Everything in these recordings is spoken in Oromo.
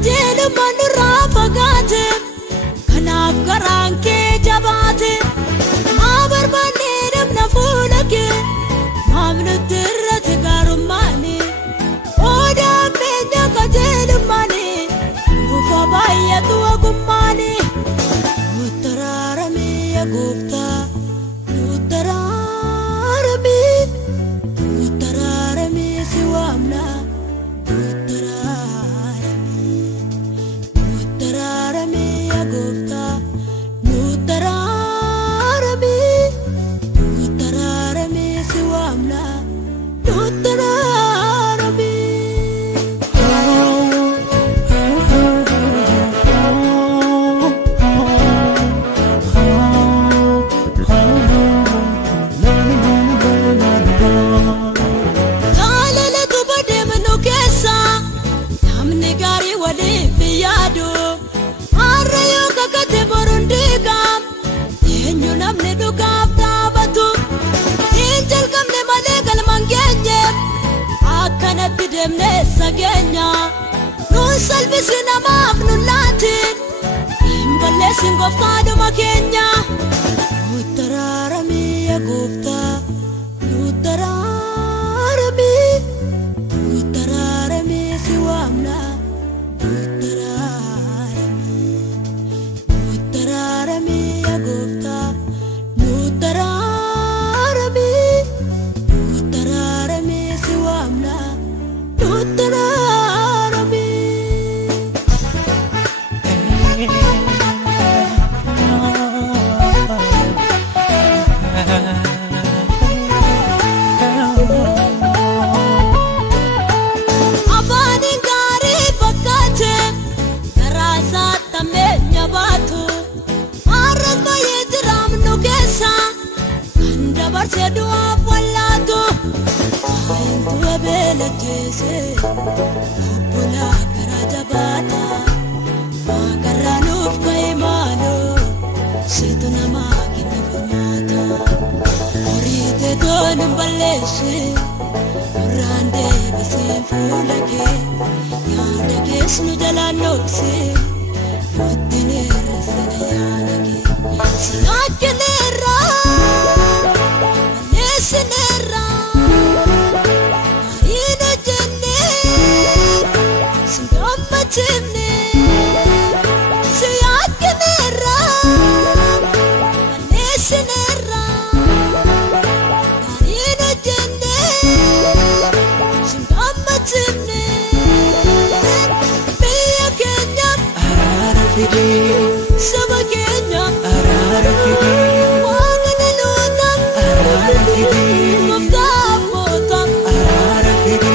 kajelu manura fagate kanaf garanke jabate mabarbane namna fulake mamnu tirrat garumani oda menya kajelu mani ufa bayatu agumani utararami agupta utararami siwamna utararami agupta utararami siwamna utararami demne sagenya nu salbisina mafnu latin imballe singo fado makenya utararami agupta utararami siwamna utararami agupta utararami siwamna utararami abani gari bakate rasa tamenya batu arras bayetram nukesa anda barsedu apallatu belajese bula karajabata magaranuf kaimano situna magina formata orite don balese rande besim fulake yanda kesnu dalanoxe mutine resena yanake sinakelera lesenera chimne siyakinera nesenera ina jenne simama chimne biya kenya ararafidi sama kenya ararafidi wangana lutam ararafidi mafdamotam ararafidi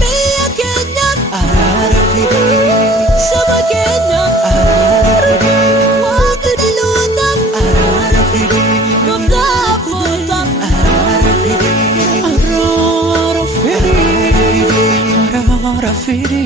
biya kenya ararafidi sama kenya ararafidi wangana lutam ararafidi mafdamotam ararafidi ararafidi ararafidi